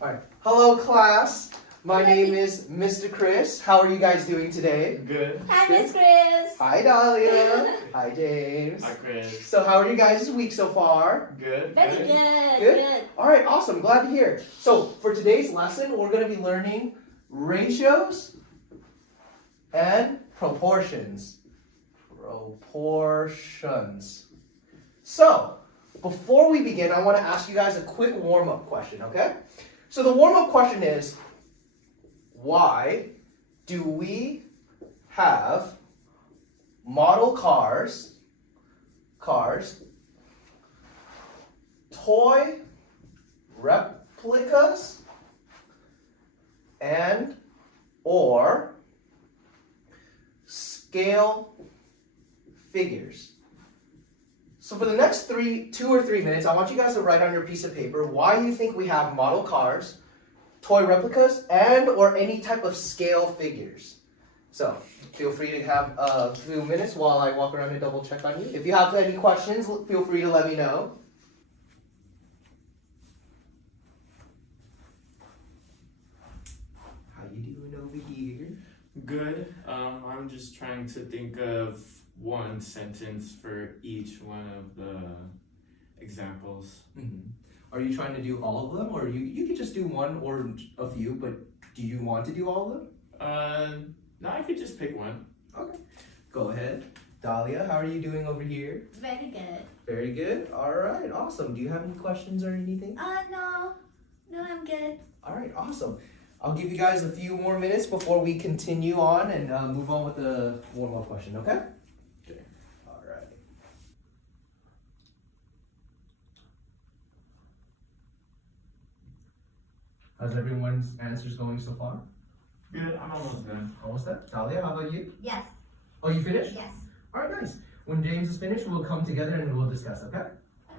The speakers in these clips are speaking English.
All right. Hello, class. My name is Mr. Chris. How are you guys doing today? Good. Hi, Miss Chris. Hi, Dahlia. Hi, James. Hi, Chris. So, how are you guys' week so far? Good. Very good. Good? All right, awesome. Glad to hear. So, for today's lesson, we're going to be learning ratios and proportions. So, before we begin, I want to ask you guys a quick warm-up question, okay? So the warm-up question is, why do we have model cars, toy replicas, and or scale figures? So for the next 2 or 3 minutes, I want you guys to write on your piece of paper why you think we have model cars, toy replicas, and or any type of scale figures. So feel free to have a few minutes while I walk around and double check on you. If you have any questions, feel free to let me know. How you doing over here? Good. I'm just trying to think of one sentence for each one of the examples. Mm-hmm. Are you trying to do all of them, or you could just do one or a few, but do you want to do all of them? No, I could just pick one. Okay. Go ahead. Dahlia, how are you doing over here? Very good. Very good. All right, awesome. Do you have any questions or anything? No, I'm good. All right, awesome. I'll give you guys a few more minutes before we continue on and move on with the warm-up question, okay? Okay. All right. How's everyone's answers going so far? Good. I'm almost done. Almost done. Dahlia, how about you? Yes. Oh, you finished? Yes. All right, nice. When James is finished, we'll come together and we'll discuss, okay? Okay.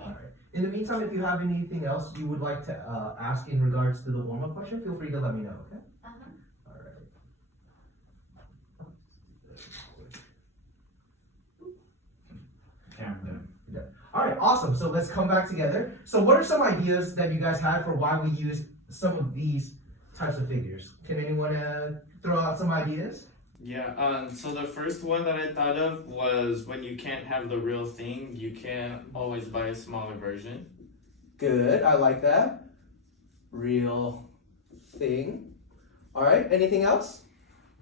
All right. In the meantime, if you have anything else you would like to ask in regards to the warm-up question, feel free to let me know, okay? All right. Okay, I'm done. All right, awesome. So let's come back together. So what are some ideas that you guys had for why we use some of these types of figures? Can anyone throw out some ideas? Yeah, so the first one that I thought of was when you can't have the real thing, you can always buy a smaller version. Good, I like that. Real thing. All right, anything else?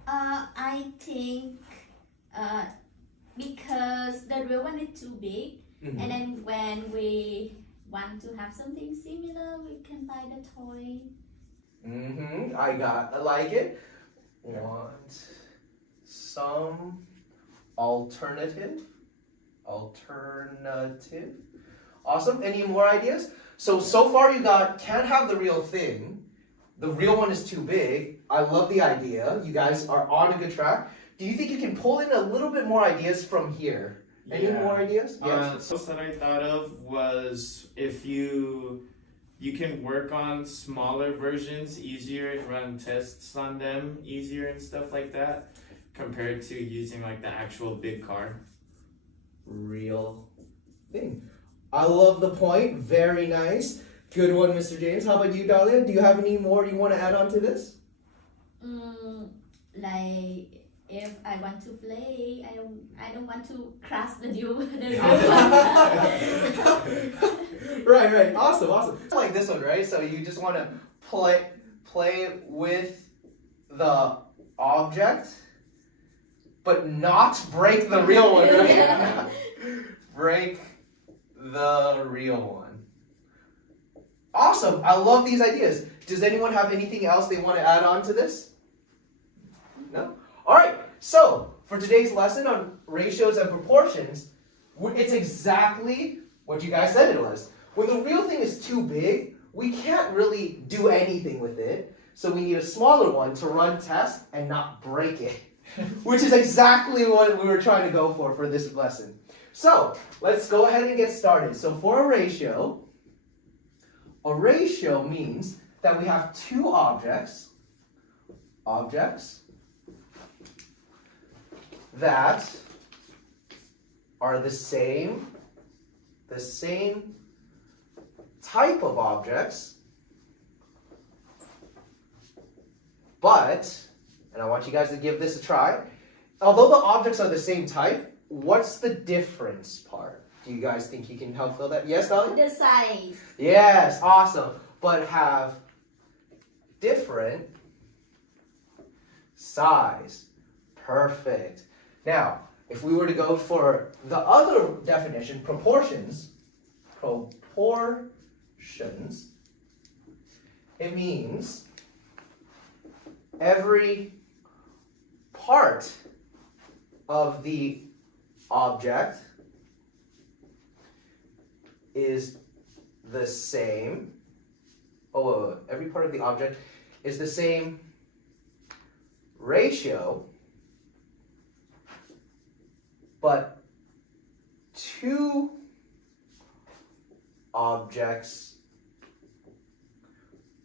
I think because the real one is too big, Mm-hmm. and then when we want to have something similar, we can buy the toy. Mm-hmm. I like it. Want some alternative. Awesome. Any more ideas? So far you got can't have the real thing. The real one is too big. I love the idea. You guys are on a good track. Do you think you can pull in a little bit more ideas from here? Any more ideas? Yes. So that I thought of was if you can work on smaller versions easier and run tests on them easier and stuff like that compared to using like the actual big car. Real thing. I love the point. Very nice. Good one, Mr. James. How about you, Dahlia? Do you have any more you want to add on to this? Like if I want to play, I don't want to crash the new one. Right. Awesome. Like this one, right? So you just want to play with the object, but not break the real one, right? Yeah. Break the real one. Awesome. I love these ideas. Does anyone have anything else they want to add on to this? No? All right. So for today's lesson on ratios and proportions, it's exactly what you guys said it was. When the real thing is too big, we can't really do anything with it. So we need a smaller one to run tests and not break it, which is exactly what we were trying to go for this lesson. So let's go ahead and get started. So for a ratio means that we have two objects that are the same type of objects, But, and I want you guys to give this a try, although the objects are the same type, what's the difference part? Do you guys think you can help fill that? Yes, Dolly? The size. Yes, awesome. But have different size. Perfect. Now, if we were to go for the other definition, proportions, it means every part of the object is the same. Every part of the object is the same ratio, but two objects'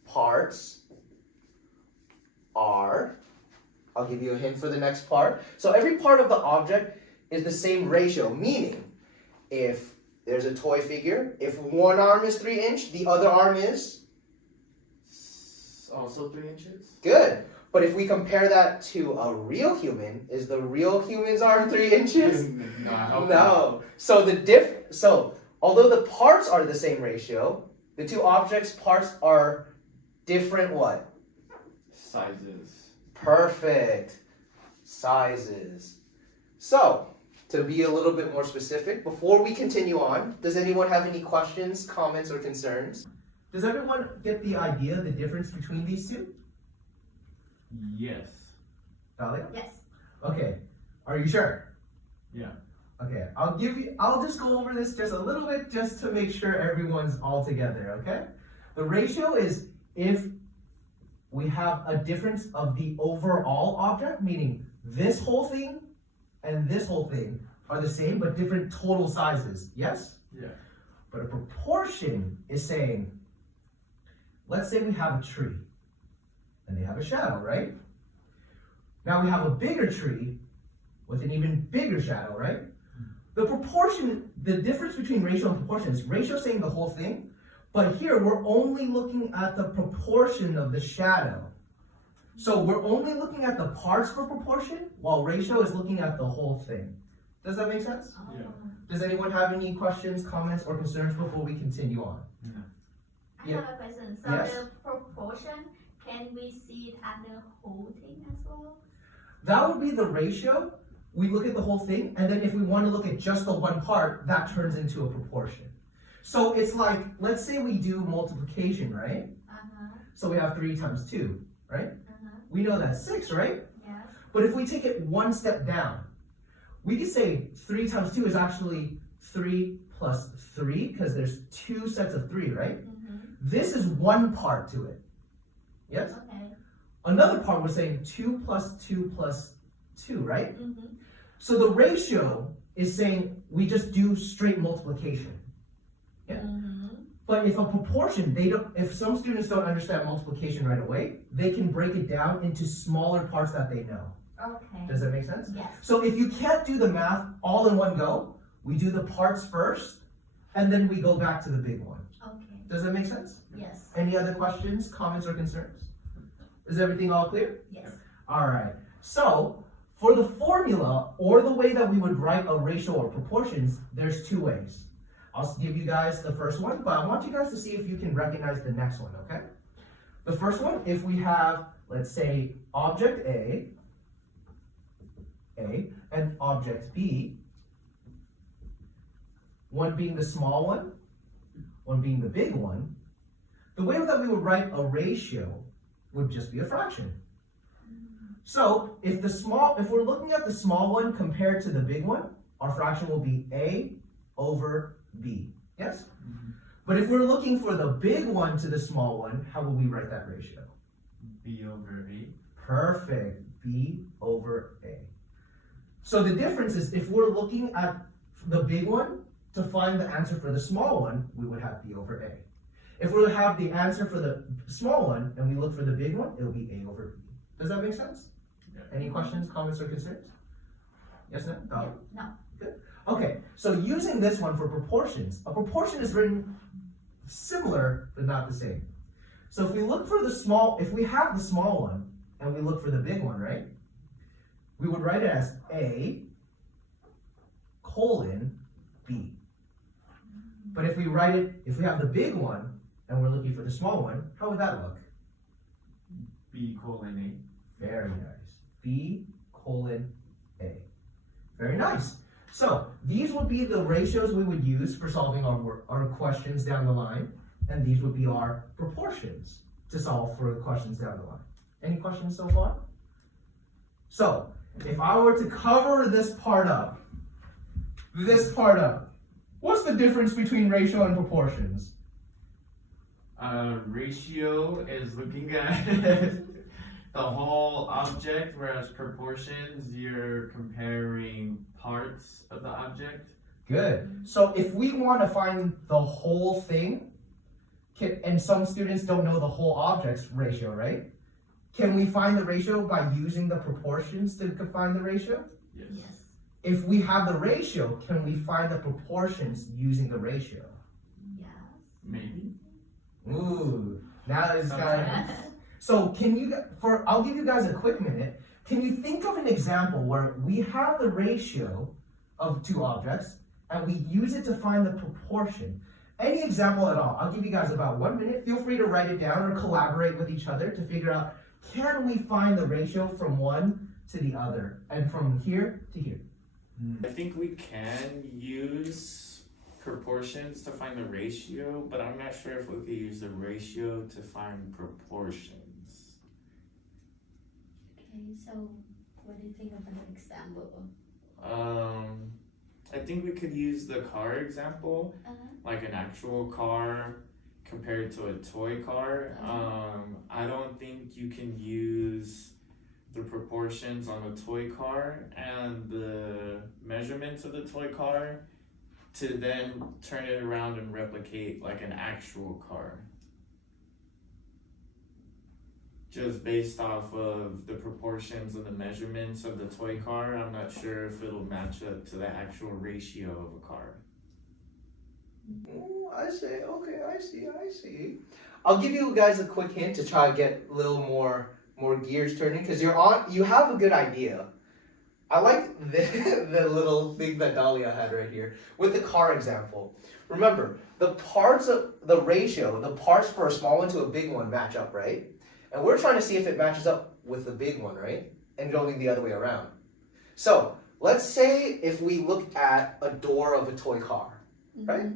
parts are, I'll give you a hint for the next part. So every part of the object is the same ratio, meaning if there's a toy figure, if one arm is 3 inch, the other arm is? Also 3 inches? Good. But if we compare that to a real human, is the real human's arm 3 inches? No, I hope not. No. So although the parts are the same ratio, the two objects' parts are different what? Sizes. Perfect. Sizes. So, to be a little bit more specific, before we continue on, does anyone have any questions, comments, or concerns? Does everyone get the idea, the difference between these two? Yes. Dahlia? Yes. Okay. Are you sure? Yeah. Okay. I'll just go over this just a little bit just to make sure everyone's all together, okay? The ratio is if we have a difference of the overall object, meaning this whole thing and this whole thing are the same but different total sizes. Yes? Yeah. But a proportion is saying, let's say we have a tree and they have a shadow, right? Now we have a bigger tree with an even bigger shadow, right? The proportion, the difference between ratio and proportion is ratio saying the whole thing, but here we're only looking at the proportion of the shadow. So we're only looking at the parts for proportion, while ratio is looking at the whole thing. Does that make sense? Yeah. Does anyone have any questions, comments, or concerns before we continue on? I have a question. So Yes. the proportion, can we see it at the whole thing as well? That would be the ratio. We look at the whole thing, and then if we want to look at just the one part, that turns into a proportion. So it's like, let's say we do multiplication, right? So we have 3 times 2, right? We know that's 6, right? Yes. But if we take it one step down, we could say 3 times 2 is actually 3 plus 3, because there's 2 sets of 3, right? This is one part to it. Yes? Okay. Another part we're saying 2 plus 2 plus 2, right? So the ratio is saying we just do straight multiplication. Yeah. But if a proportion, if some students don't understand multiplication right away, they can break it down into smaller parts that they know. Okay. Does that make sense? Yes. So if you can't do the math all in one go, we do the parts first, and then we go back to the big one. Okay. Does that make sense? Yes. Any other questions, comments, or concerns? Is everything all clear? Yes. All right. So for the formula, or the way that we would write a ratio or proportions, there's 2 ways. I'll give you guys the first one, but I want you guys to see if you can recognize the next one, okay? The first one, if we have, let's say, object A, and object B, one being the small one being the big one, the way that we would write a ratio would just be a fraction. So if we're looking at the small one compared to the big one, our fraction will be A over B. Yes? But if we're looking for the big one to the small one, how will we write that ratio? B over A. Perfect. B over A. So the difference is if we're looking at the big one to find the answer for the small one, we would have B over A. If we have the answer for the small one and we look for the big one, it'll be A over B. Does that make sense? Yeah. Any questions, comments, or concerns? Yes, no? No. No. Good. Okay, so using this one for proportions, a proportion is written similar but not the same. So if we look for if we have the small one and we look for the big one, right? We would write it as A colon B. But if we have the big one and we're looking for the small one, how would that look? B colon A. Very nice. B colon A. Very nice. So these would be the ratios we would use for solving our questions down the line, and these would be our proportions to solve for questions down the line. Any questions so far? So if I were to cover this part up, what's the difference between ratio and proportions? Ratio is looking at the whole object, whereas proportions, you're comparing parts of the object. Good. So if we want to find the whole thing, and some students don't know the whole object's ratio, right? Can we find the ratio by using the proportions to find the ratio? Yes. Yes. If we have the ratio, can we find the proportions using the ratio? Yes. Maybe. Ooh, now it's kind of... Yes. So I'll give you guys a quick minute. Can you think of an example where we have the ratio of two objects and we use it to find the proportion? Any example at all? I'll give you guys about 1 minute. Feel free to write it down or collaborate with each other to figure out, can we find the ratio from one to the other and from here to here? I think we can use proportions to find the ratio, but I'm not sure if we could use the ratio to find proportions. Okay, so what do you think of an example? I think we could use the car example, like an actual car compared to a toy car. I don't think you can use the proportions on a toy car and the measurements of the toy car to then turn it around and replicate like an actual car. Just based off of the proportions and the measurements of the toy car, I'm not sure if it'll match up to the actual ratio of a car. Oh, I see. Okay, I see. I'll give you guys a quick hint to try to get a little more gears turning, because you have a good idea. I like the little thing that Dahlia had right here with the car example. Remember, the parts of the ratio, the parts for a small one to a big one match up, right? And we're trying to see if it matches up with the big one, right? And going the other way around. So let's say if we look at a door of a toy car, right?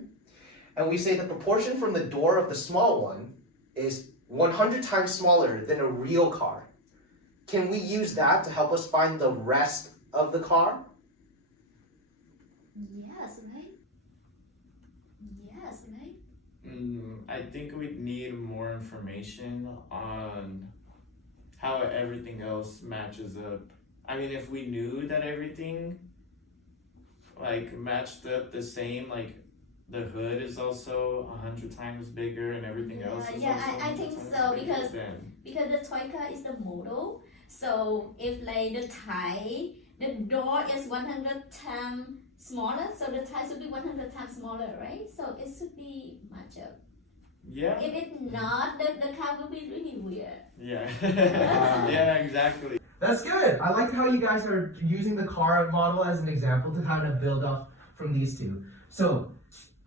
And we say the proportion from the door of the small one is 100 times smaller than a real car. Can we use that to help us find the rest of the car? Yes, right? Yes, right? I think we'd need more information on how everything else matches up. I mean, if we knew that everything like matched up the same, like the hood is also 100 times bigger and everything else is Yeah, also I 100 think times so, bigger, because the toy car is the model. So if like the door is 100 times smaller, so the tie should be 100 times smaller, right? So it should be match up. Yeah. If it's not, the car will be really weird. Yeah. Yeah, exactly. That's good. I like how you guys are using the car model as an example to kind of build off from these two. So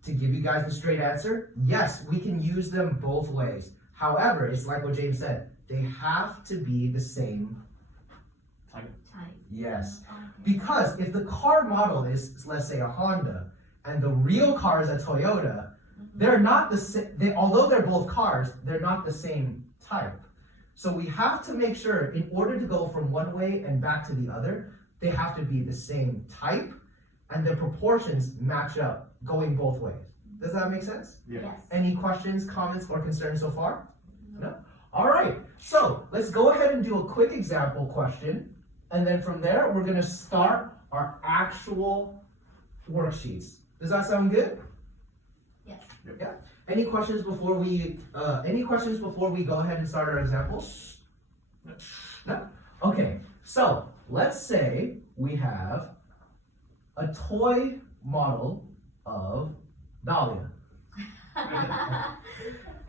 to give you guys the straight answer, yes, we can use them both ways. However, it's like what James said, they have to be the same Type. Yes. Okay. Because if the car model is, let's say, a Honda, and the real car is a Toyota, they're not the same. Although they're both cars, they're not the same type. So we have to make sure, in order to go from one way and back to the other, they have to be the same type, and the proportions match up, going both ways. Does that make sense? Yeah. Yes. Any questions, comments, or concerns so far? No? All right. So let's go ahead and do a quick example question. And then from there, we're going to start our actual worksheets. Does that sound good? Yes. Yeah. Any questions before we go ahead and start our examples? No? Okay. So let's say we have a toy model of Dahlia.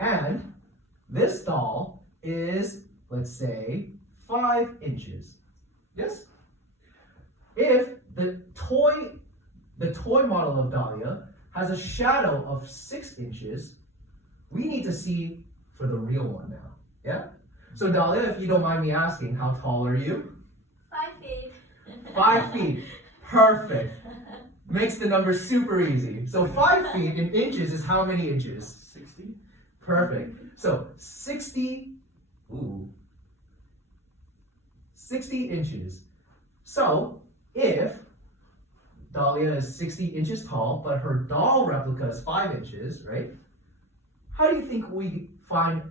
And this doll is, let's say, 5 inches. Yes? If the toy model of Dahlia has a shadow of 6 inches, we need to see for the real one now. Yeah? So Dahlia, if you don't mind me asking, how tall are you? 5 feet. 5 feet. Perfect. Makes the number super easy. So 5 feet in inches is how many inches? 60? Perfect. So 60 inches. So if Dahlia is 60 inches tall, but her doll replica is 5 inches, right? How do you think we find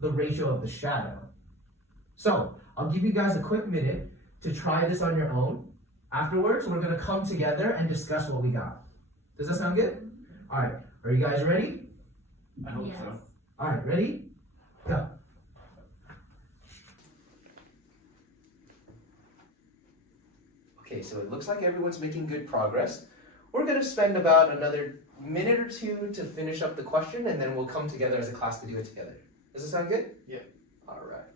the ratio of the shadow? So I'll give you guys a quick minute to try this on your own. Afterwards, we're going to come together and discuss what we got. Does that sound good? All right. Are you guys ready? I hope Yes. so. All right. Ready? Go. Okay, so it looks like everyone's making good progress. We're going to spend about another minute or two to finish up the question, and then we'll come together as a class to do it together. Does this sound good? Yeah. All right.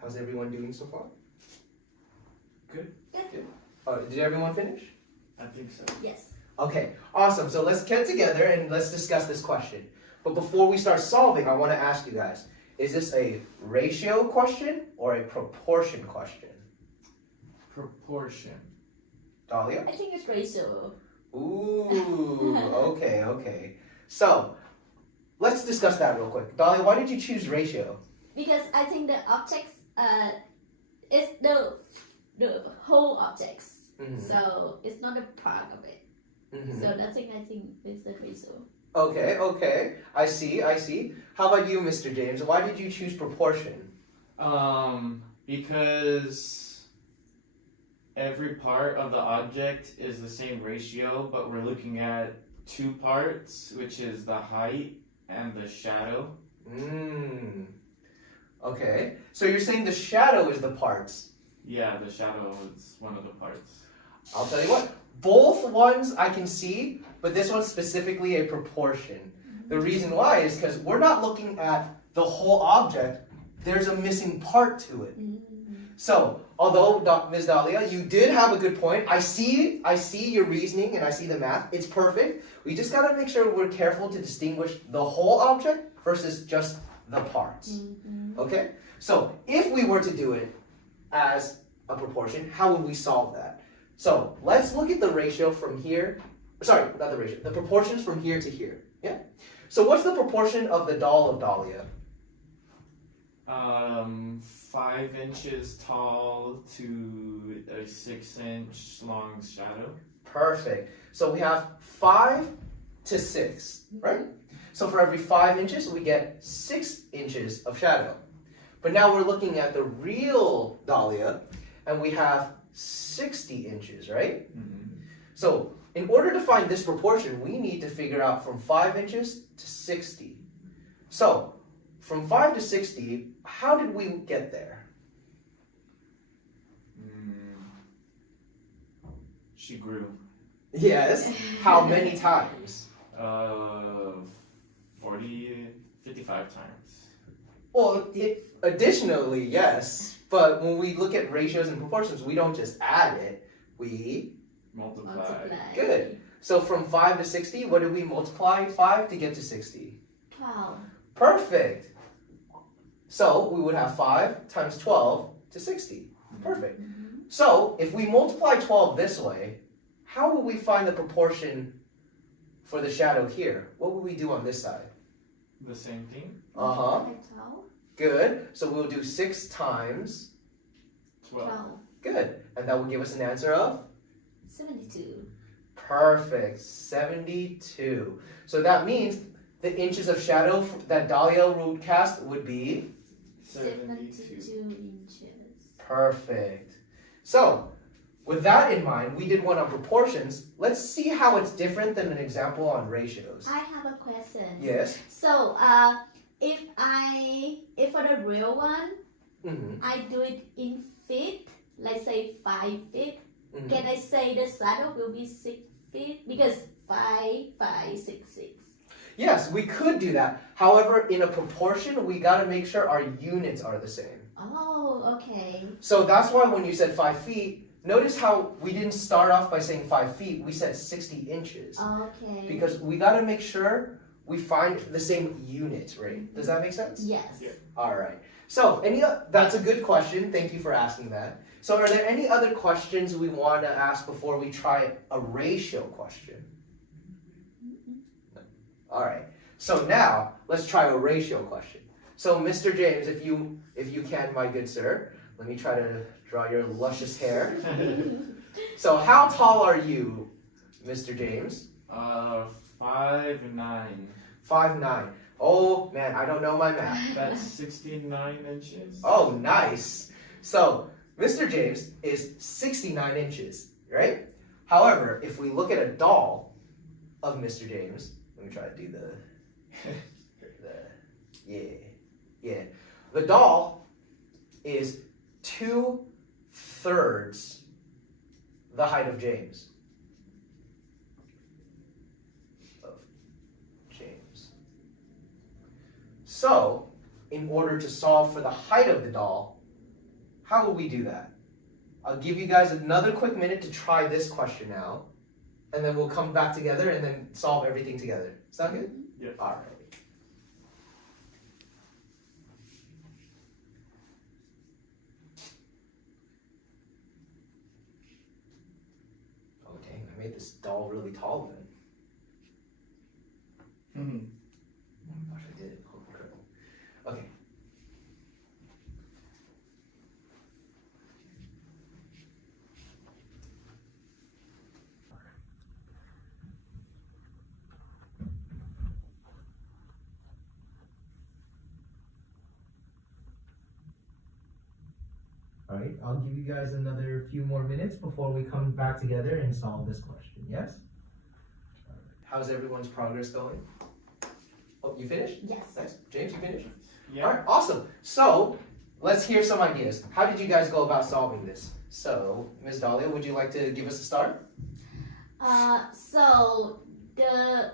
How's everyone doing so far? Good. Did everyone finish? I think so. Yes. Okay, awesome. So let's get together and let's discuss this question. But before we start solving, I want to ask you guys, is this a ratio question or a proportion question? Proportion. Dahlia? I think it's ratio. Ooh, okay. So, let's discuss that real quick. Dahlia, why did you choose ratio? Because I think the objects is the whole objects. Mhm. So it's not a part of it. Mhm. So that's thing I think is the ratio. Okay. I see. How about you, Mr. James? Why did you choose proportion? Because every part of the object is the same ratio, but we're looking at 2 parts, which is the height and the shadow. Okay. So you're saying the shadow is the parts. Yeah, the shadow is one of the parts. I'll tell you what, both ones I can see, but this one's specifically a proportion. The reason why is because we're not looking at the whole object, there's a missing part to it. So, although Ms. Dahlia, you did have a good point, I see your reasoning and I see the math, it's perfect. We just gotta make sure we're careful to distinguish the whole object versus just the parts. Okay? So, if we were to do it as a proportion, how would we solve that? So let's look at the ratio from here. Sorry, not the ratio. The proportions from here to here. Yeah. So what's the proportion of the doll of Dahlia? 5 inches tall to a 6-inch long shadow. Perfect. So we have 5 to 6, right? So for every 5 inches, we get 6 inches of shadow. But now we're looking at the real Dahlia, and we have 60 inches, right? Mm-hmm. So in order to find this proportion, we need to figure out from 5 inches to 60. So from 5 to 60, how did we get there? She grew. Yes. How many times? 55 times. Well, additionally, yes. But when we look at ratios and proportions, we don't just add it, we Multiply. Good. So from 5 to 60, what did we multiply 5 to get to 60? 12. Perfect. So we would have 5 times 12 to 60. Perfect. So if we multiply 12 this way, how will we find the proportion for the shadow here? What would we do on this side? The same thing? Uh-huh. 12. Good. So we'll do 6 times 12. Good. And that will give us an answer of? 72. Perfect. 72. So that means the inches of shadow that Dahlia would cast would be? 72 inches. Perfect. So, with that in mind, we did one on proportions. Let's see how it's different than an example on ratios. I have a question. Yes? So, if for the real one, Mm-hmm. I do it in feet, let's say 5 feet. Mm-hmm. Can I say the saddle will be 6 feet? Because 5, 5, 6, 6. Yes, we could do that. However, in a proportion, we got to make sure our units are the same. Oh, okay. So that's why when you said 5 feet, notice how we didn't start off by saying 5 feet. We said 60 inches. Okay. Because we got to make sure we find the same unit, right? Does that make sense? Yes. Yeah. All right. So, that's a good question. Thank you for asking that. So, are there any other questions we want to ask before we try a ratio question? No. All right. So now let's try a ratio question. So, Mr. James, if you can, my good sir, let me try to draw your luscious hair. So, how tall are you, Mr. James? 5'9". 5'9". Oh man, I don't know my math. That's 69 inches. Oh, nice. So, Mr. James is 69 inches, right? However, if we look at a doll of Mr. James, let me try to do yeah. The doll is 2/3 the height of James. So, in order to solve for the height of the doll, how will we do that? I'll give you guys another quick minute to try this question out, and then we'll come back together and then solve everything together. Is that good? Yeah. All right. Oh dang, I made this doll really tall then. Mm-hmm. Oh my gosh, I did it. Holy crap. Okay. All right, I'll give you guys another few more minutes before we come back together and solve this question, yes? How's everyone's progress going? Oh, you finished? Yes. Nice. James, you finished? Yeah. All right, awesome. So, let's hear some ideas. How did you guys go about solving this? So, Ms. Dahlia, would you like to give us a start? So the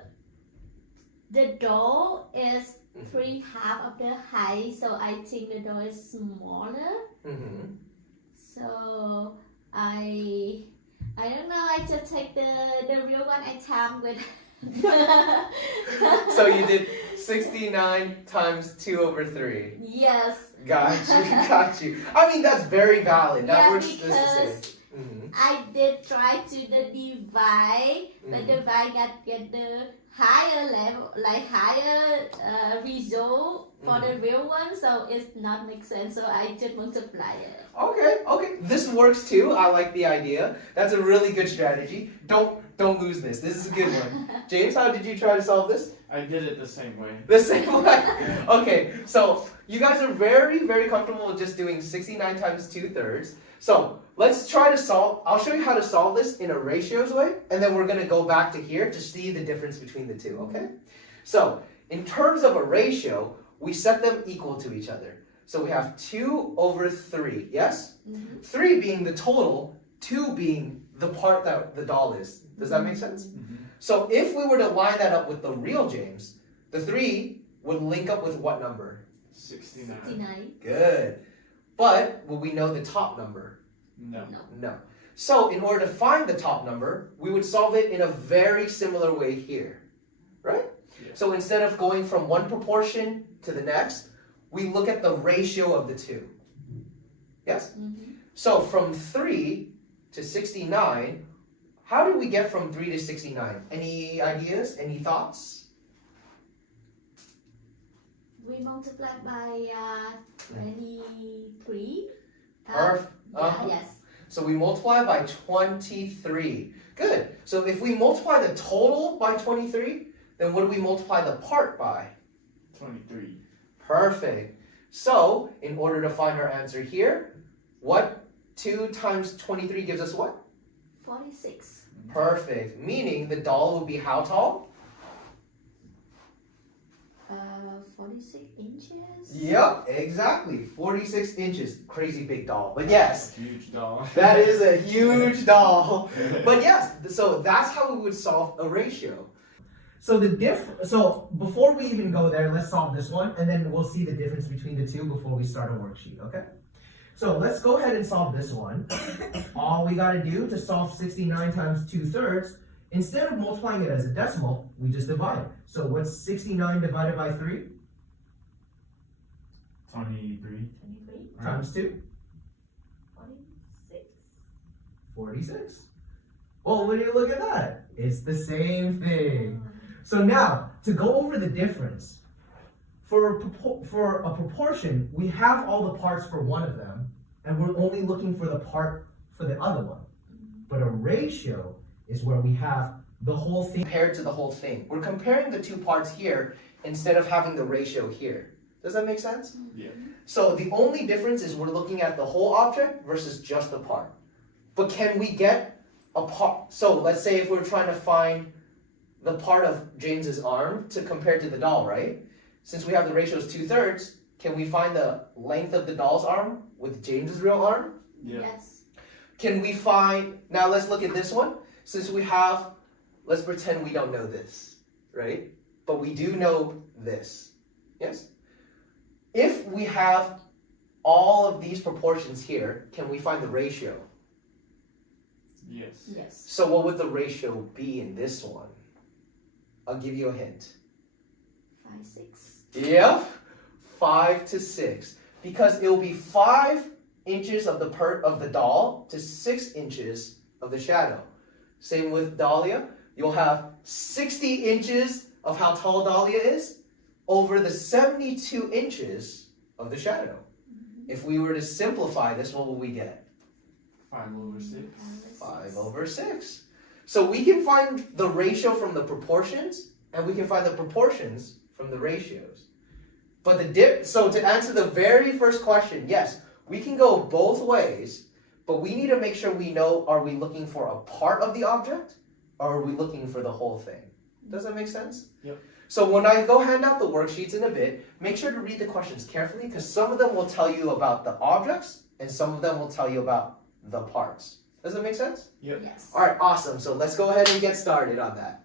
doll is 3/2 of the height, so I think the doll is smaller. Mm-hmm. So I don't know. I just take the real one. I time with. So you did 69 times 2/3. Yes. Got you. I mean, that's very valid. That Yeah, works just the same. because Mm-hmm. I did try to divide, but divide get the higher level, like higher result for the real one, so it's not make sense. So I just multiply it. Okay. This works too. I like the idea. That's a really good strategy. Don't lose this. This is a good one. James, how did you try to solve this? I did it the same way. The same way. Okay, so you guys are very, very comfortable with just doing 69 times 2/3. So let's try to solve. I'll show you how to solve this in a ratios way, and then we're gonna go back to here to see the difference between the two. Okay. So in terms of a ratio, we set them equal to each other. So we have 2/3. Yes. 3 being the total, 2 being the part that the doll is. Does that make sense? So if we were to line that up with the real James, the 3 would link up with what number? 69. 69. Good. But would we know the top number? No. No. So in order to find the top number, we would solve it in a very similar way here. Right? Yeah. So instead of going from one proportion to the next, we look at the ratio of the two. Yes? So from 3 to 69, how do we get from 3 to 69? Any ideas? Any thoughts? We multiply by 23. Yes. So we multiply by 23. Good. So if we multiply the total by 23, then what do we multiply the part by? 23. Perfect. So in order to find our answer here, What 2 times 23 gives us what? 46. Perfect. Meaning the doll will be how tall? 46 inches. Yep, exactly. 46 inches. Crazy big doll. But yes, Huge doll. that is a huge doll. But yes, so that's how we would solve a ratio. So so before we even go there, let's solve this one, and then we'll see the difference between the two before we start a worksheet, okay? So let's go ahead and solve this one. All we gotta do to solve 69 times 2/3, instead of multiplying it as a decimal, we just divide. So what's 69 divided by 3? 23. 23. Times 2? 46. 46. Well, when you look at that, it's the same thing. So now, to go over the difference, for a proportion, we have all the parts for one of them, and we're only looking for the part for the other one. But a ratio is where we have the whole thing Compared to the whole thing. We're comparing the two parts here instead of having the ratio here. Does that make sense? Yeah. So the only difference is we're looking at the whole object versus just the part. But can we get a part? So let's say if we're trying to find the part of James's arm to compare to the doll, right? Since we have the ratio is 2/3, can we find the length of the doll's arm with James's real arm? Yeah. Yes. Can we find, now let's look at this one. Since we have, let's pretend we don't know this, right? But we do know this, yes? If we have all of these proportions here, can we find the ratio? Yes. Yes. So what would the ratio be in this one? I'll give you a hint. 5, 6. Yep, 5 to 6. Because it will be 5 inches of the doll to 6 inches of the shadow. Same with Dahlia. You'll have 60 inches of how tall Dahlia is over the 72 inches of the shadow. If we were to simplify this, what will we get? 5/6. 5/6. So we can find the ratio from the proportions, and we can find the proportions from the ratios. But so to answer the very first question, yes, we can go both ways, but we need to make sure we know, are we looking for a part of the object, or are we looking for the whole thing? Does that make sense? Yep. So when I go hand out the worksheets in a bit, make sure to read the questions carefully, because some of them will tell you about the objects, and some of them will tell you about the parts. Does that make sense? Yep. Yes. All right, awesome. So let's go ahead and get started on that.